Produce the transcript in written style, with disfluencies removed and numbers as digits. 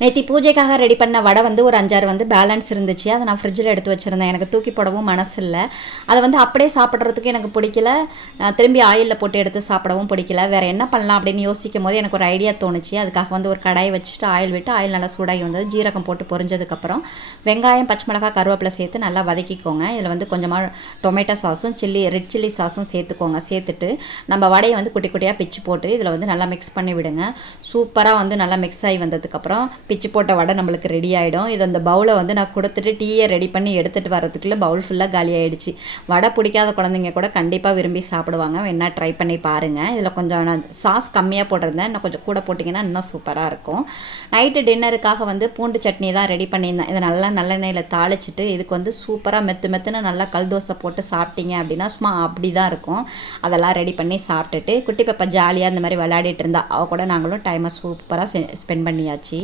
நேற்று பூஜைக்காக ரெடி பண்ண வடை வந்து ஒரு 5-6 வந்து பேலன்ஸ் இருந்துச்சு. அதை நான் ஃப்ரிட்ஜில் எடுத்து வச்சுருந்தேன். எனக்கு தூக்கி போடவும் மனசு இல்லை. அதை வந்து அப்படியே சாப்பிட்றதுக்கு எனக்கு பிடிக்கல. திரும்பி ஆயிலில் போட்டு எடுத்து சாப்பிடவும் பிடிக்கல. வேறு என்ன பண்ணலாம் அப்படின்னு யோசிக்கும் போது எனக்கு ஒரு ஐடியா தோணுச்சு. அதுக்காக வந்து ஒரு கடாயை வச்சுட்டு ஆயில் விட்டு ஆயில் நல்லா சூடாகி வந்தது. ஜீரகம் போட்டு பொரிஞ்சதுக்கப்புறம் வெங்காயம், பச்சை மிளகாய், கருவேப்பிலை சேர்த்து நல்லா வதக்கிக்கோங்க. இதில் வந்து கொஞ்சமாக டொமேட்டோ சாஸும் ரெட் சில்லி சாஸும் சேர்த்துக்கோங்க. சேர்த்துட்டு நம்ம வடையை வந்து குட்டி குட்டியாக பிச்சு போட்டு இதில் வந்து நல்லா மிக்ஸ் பண்ணி விடுங்க. சூப்பராக வந்து நல்லா மிக்ஸ் ஆகி வந்ததுக்கப்புறம் பிச்சு போட்ட வடை நம்மளுக்கு ரெடி ஆகிடும். இது அந்த பவுலை வந்து நான் கொடுத்துட்டு டீயை ரெடி பண்ணி எடுத்துகிட்டு வரதுக்குள்ளே பவுல் ஃபுல்லாக காலி ஆகிடுச்சு. வடை பிடிக்காத குழந்தைங்க கூட கண்டிப்பாக விரும்பி சாப்பிடுவாங்க. வேணா ட்ரை பண்ணி பாருங்கள். இதில் கொஞ்சம் நான் சாஸ் கம்மியாக போட்டிருந்தேன். இன்னும் கொஞ்சம் கூட போட்டிங்கன்னா இன்னும் சூப்பராக இருக்கும். நைட்டு டின்னருக்காக வந்து பூண்டு சட்னி தான் ரெடி பண்ணியிருந்தேன். இதை நல்லா நல்லெண்ணெயில் தாளிச்சிட்டு இதுக்கு வந்து சூப்பராக மெத்துன்னு நல்லா கல் தோசை போட்டு சாப்பிட்டீங்க அப்படின்னா சும்மா அப்படி தான் இருக்கும். அதெல்லாம் ரெடி பண்ணி சாப்பிட்டுட்டு குட்டி பாப்பா ஜாலியாக இந்த மாதிரி விளையாடிட்டு இருந்தா. அவள் கூட நாங்களும் டைமை சூப்பராக ஸ்பெண்ட் பண்ணியாச்சு.